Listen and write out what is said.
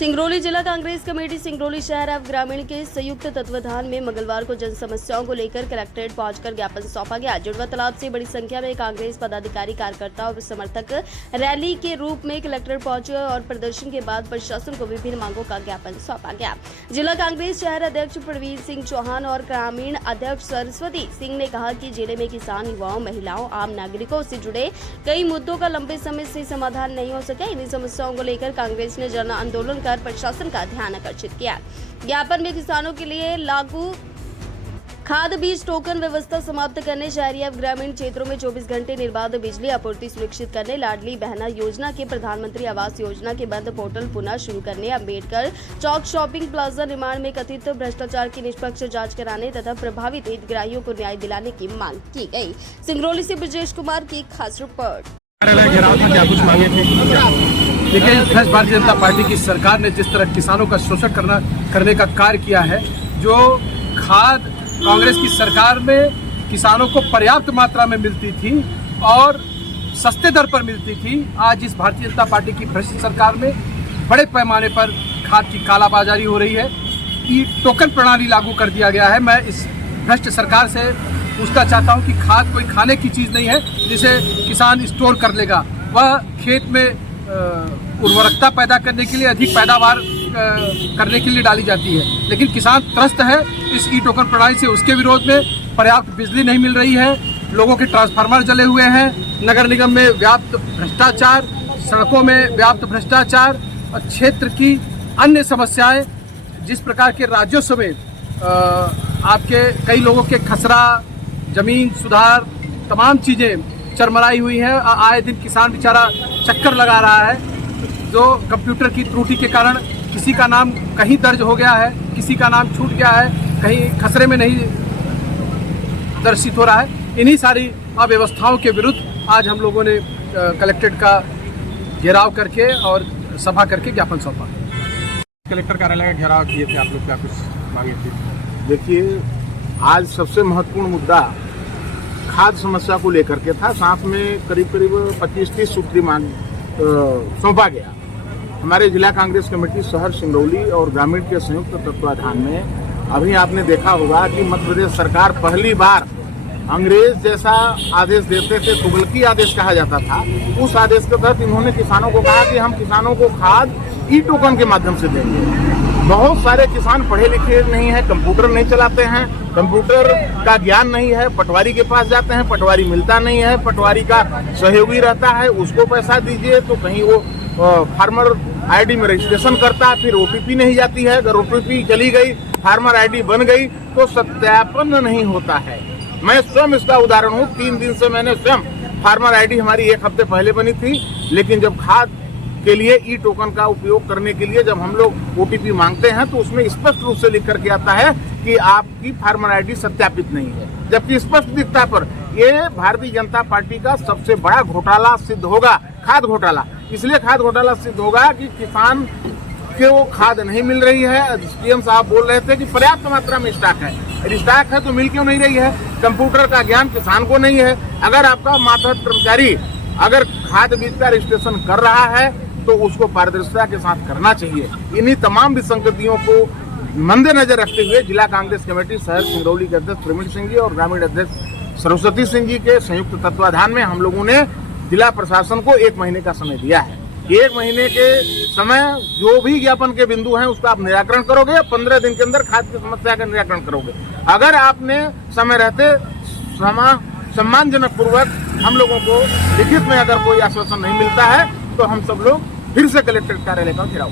सिंगरौली जिला कांग्रेस कमेटी सिंगरौली शहर एवं ग्रामीण के संयुक्त तत्वाधान में मंगलवार को जन समस्याओं को लेकर कलेक्ट्रेट पहुंचकर ज्ञापन सौंपा गया। जुड़वा तालाब से बड़ी संख्या में कांग्रेस पदाधिकारी, कार्यकर्ता और समर्थक रैली के रूप में कलेक्ट्रेट पहुंचे और प्रदर्शन के बाद प्रशासन को विभिन्न मांगों का ज्ञापन सौंपा गया। जिला कांग्रेस शहर अध्यक्ष प्रवीण सिंह चौहान और ग्रामीण अध्यक्ष सरस्वती सिंह ने कहा कि जिले में किसान, युवाओं, महिलाओं, आम नागरिकों से जुड़े कई मुद्दों का लंबे समय से समाधान नहीं हो सका। इन्हीं समस्याओं को लेकर कांग्रेस ने जन आंदोलन कर प्रशासन का ध्यान आकर्षित किया। ज्ञापन में किसानों के लिए लागू खाद बीज टोकन व्यवस्था समाप्त करने, शहरी एवं ग्रामीण क्षेत्रों में 24 घंटे निर्बाध बिजली आपूर्ति सुनिश्चित करने, लाडली बहना योजना के प्रधानमंत्री आवास योजना के बंद पोर्टल पुनः शुरू करने, अम्बेडकर चौक शॉपिंग प्लाजा निर्माण में कथित भ्रष्टाचार की निष्पक्ष जांच कराने तथा प्रभावित हितग्राहियों को न्याय दिलाने की मांग की गई। सिंगरौली से ब्रजेश कुमार की खास रिपोर्ट। क्या कुछ मांगे थे? देखिए, भारतीय जनता पार्टी की सरकार ने जिस तरह किसानों का शोषण करने का कार्य किया है, जो खाद कांग्रेस की सरकार में किसानों को पर्याप्त मात्रा में मिलती थी और सस्ते दर पर मिलती थी, आज इस भारतीय जनता पार्टी की भ्रष्ट सरकार में बड़े पैमाने पर खाद की कालाबाजारी हो रही है। ई टोकन प्रणाली लागू कर दिया गया है। मैं इस भ्रष्ट सरकार से पूछना चाहता हूं कि खाद कोई खाने की चीज़ नहीं है जिसे किसान स्टोर कर लेगा। वह खेत में उर्वरकता पैदा करने के लिए, अधिक पैदावार करने के लिए डाली जाती है, लेकिन किसान त्रस्त है इस ई टोकन प्रणाली से। उसके विरोध में पर्याप्त बिजली नहीं मिल रही है, लोगों के ट्रांसफार्मर जले हुए हैं, नगर निगम में व्याप्त भ्रष्टाचार, सड़कों में व्याप्त भ्रष्टाचार और क्षेत्र की अन्य समस्याएं, जिस प्रकार के राजस्व में आपके कई लोगों के खसरा, जमीन सुधार, तमाम चीज़ें चरमराई हुई है। आए दिन किसान बेचारा चक्कर लगा रहा है, जो कंप्यूटर की त्रुटि के कारण किसी का नाम कहीं दर्ज हो गया है, किसी का नाम छूट गया है, कहीं खसरे में नहीं दर्शित हो रहा है। इन्हीं सारी अव्यवस्थाओं के विरुद्ध आज हम लोगों ने कलेक्ट्रेट का घेराव करके और सभा करके ज्ञापन सौंपा। कलेक्टर कार्यालय का घेराव किए थे आप लोग, क्या कुछ मांगे थे? देखिए, आज सबसे महत्वपूर्ण मुद्दा खाद समस्या को लेकर के था। साथ में करीब 25-30 सूत्री मांग सौंपा गया। हमारे जिला कांग्रेस कमेटी शहर सिंगरौली और ग्रामीण के संयुक्त तत्वाधान में अभी आपने देखा होगा कि मध्य प्रदेश सरकार पहली बार अंग्रेज जैसा आदेश देते थे, तुगलकी आदेश कहा जाता था, उस आदेश के तहत इन्होंने किसानों को कहा कि हम किसानों को खाद ई टोकन के माध्यम से देंगे। बहुत सारे किसान पढ़े लिखे नहीं है, कंप्यूटर नहीं चलाते हैं, कंप्यूटर का ज्ञान नहीं है, पटवारी के पास जाते हैं, पटवारी मिलता नहीं है, पटवारी का सहयोगी रहता है, उसको पैसा दीजिए तो कहीं वो फार्मर आईडी में रजिस्ट्रेशन करता है, फिर ओटीपी नहीं जाती है, अगर ओटीपी चली गई, फार्मर आईडी बन गई तो सत्यापन नहीं होता है। मैं स्वयं इसका उदाहरण हूँ। 3 दिन से मैंने स्वयं फार्मर आईडी हमारी 1 हफ्ते पहले बनी थी, लेकिन जब खाद के लिए ई टोकन का उपयोग करने के लिए जब हम लोग ओटीपी मांगते हैं तो उसमें स्पष्ट रूप से लिख करके आता है कि आपकी फार्मर आईडी सत्यापित नहीं है, जबकि स्पष्ट दिखता पर ये भारतीय जनता पार्टी का सबसे बड़ा घोटाला सिद्ध होगा, खाद घोटाला। इसलिए खाद घोटाला सिद्ध होगा कि किसान को खाद नहीं मिल रही है। सीएम साहब बोल रहे थे कि पर्याप्त मात्रा में स्टॉक है, स्टॉक है तो मिल क्यों नहीं रही है? कंप्यूटर का ज्ञान किसान को नहीं है। अगर आपका मातहत कर्मचारी अगर खाद बीज का रजिस्ट्रेशन कर रहा है तो उसको पारदर्शिता के साथ करना चाहिए। इन्हीं तमाम विसंगतियों को मद्देनजर रखते हुए जिला कांग्रेस कमेटी शहर सिंगरौली के अध्यक्ष प्रवीण सिंह जी और ग्रामीण अध्यक्ष सरस्वती सिंह जी के संयुक्त तत्वाधान में हम लोगों ने जिला प्रशासन को 1 महीने का समय दिया है। 1 महीने के समय जो भी ज्ञापन के बिंदु हैं उसका आप निराकरण करोगे या 15 दिन के अंदर खाद की समस्या का निराकरण करोगे। अगर आपने समय रहते सम्मानजनक पूर्वक हम लोगों को लिखित में अगर कोई आश्वासन नहीं मिलता है तो हम सब लोग फिर से कलेक्ट्रेट कार्यालय का घेराव